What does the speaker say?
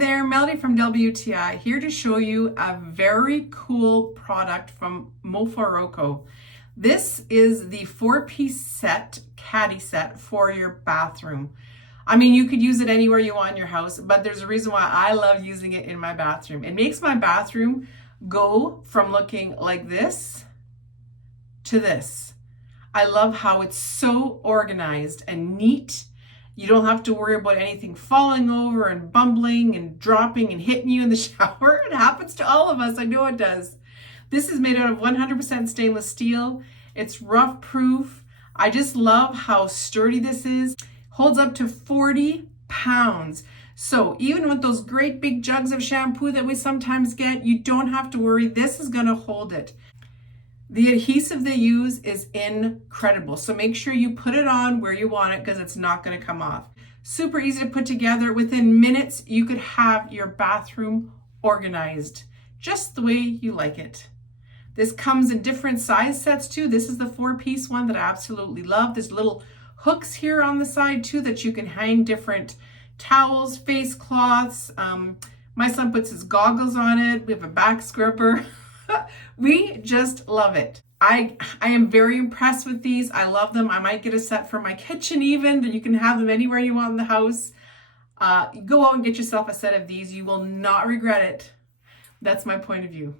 there, Melody from WTI, here to show you a very cool product from MOFOROCO. This is the 4-piece set, Caddy set for your bathroom. I mean, you could use it anywhere you want in your house, but there's a reason why I love using it in my bathroom. It makes my bathroom go from looking like this to this. I love how it's so organized and neat. You don't have to worry about anything falling over and bumbling and dropping and hitting you in the shower. It happens to all of us. I know it does. This is made out of 100% stainless steel. It's rough proof. I just love how sturdy this is. Holds up to 40 pounds. So even with those great big jugs of shampoo that we sometimes get, you don't have to worry. This is going to hold it. The adhesive they use is incredible. So make sure you put it on where you want it because it's not going to come off. Super easy to put together. Within minutes, you could have your bathroom organized just the way you like it. This comes in different size sets too. This is the 4-piece one that I absolutely love. There's little hooks here on the side too that you can hang different towels, face cloths. My son puts his goggles on it. We have a back scrubber. We just love it. I am very impressed with these. I love them. I might get a set for my kitchen even, that you can have them anywhere you want in the house. Go out and get yourself a set of these. You will not regret it. That's my point of view.